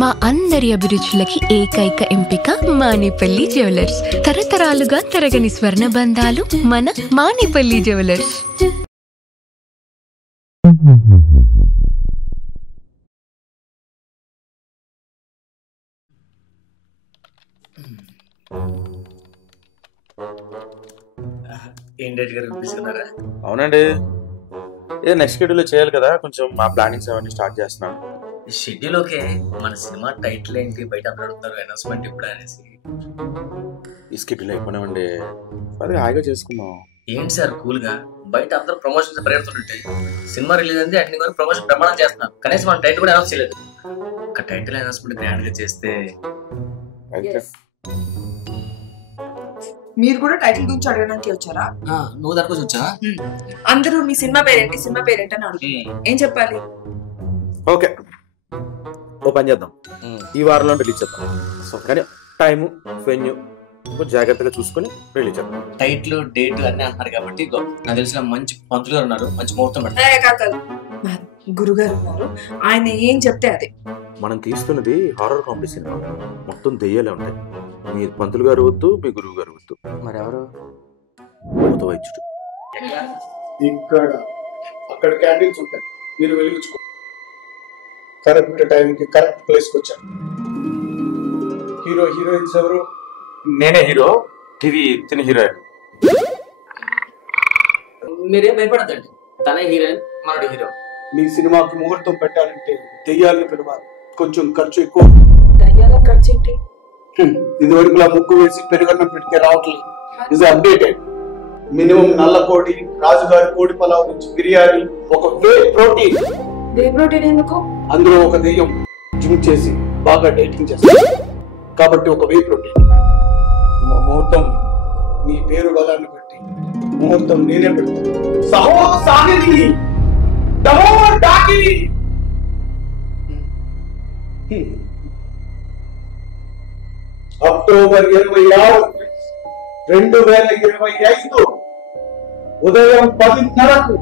మా అందరి అభిరుచులకి ఏకైక ఎంపిక మానేపల్లి జ్యువెలర్స్. తరతరాలుగా తరగని స్వర్ణ బంధాలు మన మానేపల్లి జ్యువెలర్స్. అవునండి, ఏదో నెక్స్ట్ షెడ్యూల్ చేయాలి కదా, కొంచెం మా ప్లానింగ్స్ అవన్నీ స్టార్ట్ చేస్తున్నాను. షెడ్యూల్ ఓకే, మన సినిమా టైటిల్ ఏంటి బయట అడుగుతారు, అనౌన్స్మెంట్ ఇప్పుడు అనేసి. ఈ షెడ్యూల్ అయిపోయినామండి, అది హాయిగా చేసుకుందాం. ఏంటి సార్ కూల్ గా బయట అందరూ ప్రమోషన్స్ పరిగెడుతుంటే సినిమా రిలీజ్ అయింది, అన్ని వరకు ప్రమోషన్ ప్రమాణం చేస్తున్నాం, కనీసం మన టైటిల్ కూడా అనౌన్స్ చేయలేదు. ఒక టైటిల్ అనౌన్స్మెంట్ గ్రాండ్ గా చేస్తే. మీరు కూడా టైటిల్ గురించి అడగడానికి వచ్చారా? నువ్వు దానికోసం వచ్చా? అందరూ మీ సినిమా పేరేంటి సినిమా పేరేంటి అని అడుగు. ఏం చెప్పాలి? ఓకే, ఓ పని చేద్దాం, ఈ వారంలో రిలీజ్ చేద్దాం. సో కానీ టైము వెన్యూ జాగ్రత్తగా చూసుకొని రిలీజ్ చేద్దాం. టైటిల్ డేట్ అన్ని అంటున్నారు కాబట్టి నాకు తెలిసిన మంచి పంతులు గారు ఉన్నారు, మంచి ముహూర్తం పెడతారు. గురుగారు ఉన్నారు, ఆయన ఏం చెప్తే అదే. మనం తీస్తున్నది హారర్ కామెడీ సినిమా, మొత్తం దెయ్యాలే ఉంటాయి. మీ పంతులు గారు వద్దు, మీ గురువు గారు వద్దు. మరి ఎవరు? వైద్యుడు. ఇక్కడ అక్కడ క్యాండిల్స్ ఉంటాయి, మీరు వెలిగించుకో. కరెక్ట్ టైంకి కరెక్ట్ ప్లేస్కి వచ్చాను. హీరో హీరోయిన్స్ ఎవరు? నేనే హీరో, ఇది తిన హీరోయిన్. మీరేం భయపడద్దండి, తనే హీరోయిన్, మనోడి హీరో. మీ సినిమాకి ముహూర్తం పెట్టాలంటే దెయ్యాలని పిలవాలి, కొంచెం ఖర్చు ఎక్కువ. దయ్యాల ఖర్చు ఏంటి? ఇది వరకులా ముగ్గు వేసి పెరుగన్నం పెడితే రావట్లేదు, ఇది అప్డేటెడ్. మినిమం నల్ల కోడి, రాజుగారి కోడి పలావ్ నుంచి బిర్యానీ, ఒక వే ప్రోటీన్. వే ప్రోటీన్ ఎందుకు? అందులో ఒక దెయ్యం జిమ్ చేసి బాగా డైటింగ్ చేస్తారు కాబట్టి ఒక వే ప్రోటీన్. ముహూర్తం మీ పేరు బలాన్ని బట్టి ముహూర్తం నేనే పెడతాను. అక్టోబర్ 26, 2025 ఉదయం 10:30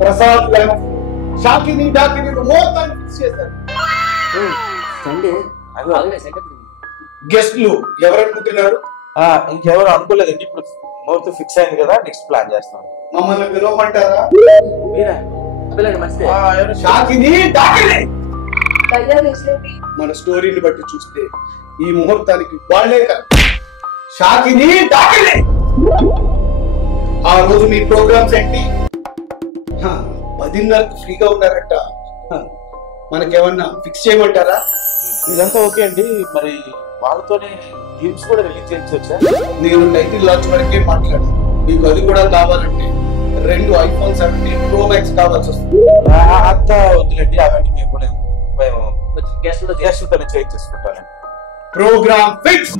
ప్రసాద్ షాకిని డాకిని ముహూర్తాన్ని ఫిక్స్ చేశారు. గెస్ట్లు ఎవరనుకుంటున్నారు? ఇంకెవరు అనుకోలేదండి, ఇప్పుడు ముహూర్తం ఫిక్స్ అయింది కదా, నెక్స్ట్ ప్లాన్ చేస్తాం. మమ్మల్ని పిలవమంటారా? షాకిని డాకిని. మన స్టోరీని బట్టి చూస్తే ఈ ముహూర్తానికి వాళ్ళే కదా షాకిని డాకిని. ఆ రోజు మీ ప్రోగ్రామ్స్ ఏంటి? 10:30 ఫ్రీగా ఉన్నారట, మనకేమన్నా ఫిక్స్ చేయమంటారా? ఇదంతా ఓకే అండి, మరి వాళ్ళతోనే గేమ్స్ కూడా రిలీజ్ చేయించవచ్చా? నేను టైటిల్ లాంచ్ వరకే మాట్లాడాను, మీకు అది కూడా కావాలంటే 2 iPhone 17 Pro Max కావాల్సి వస్తుంది. అంతా వద్దులేండి, అవన్నీ మేము గెస్ట్లతోనే చేయించేసుకుంటాను. Programme fix.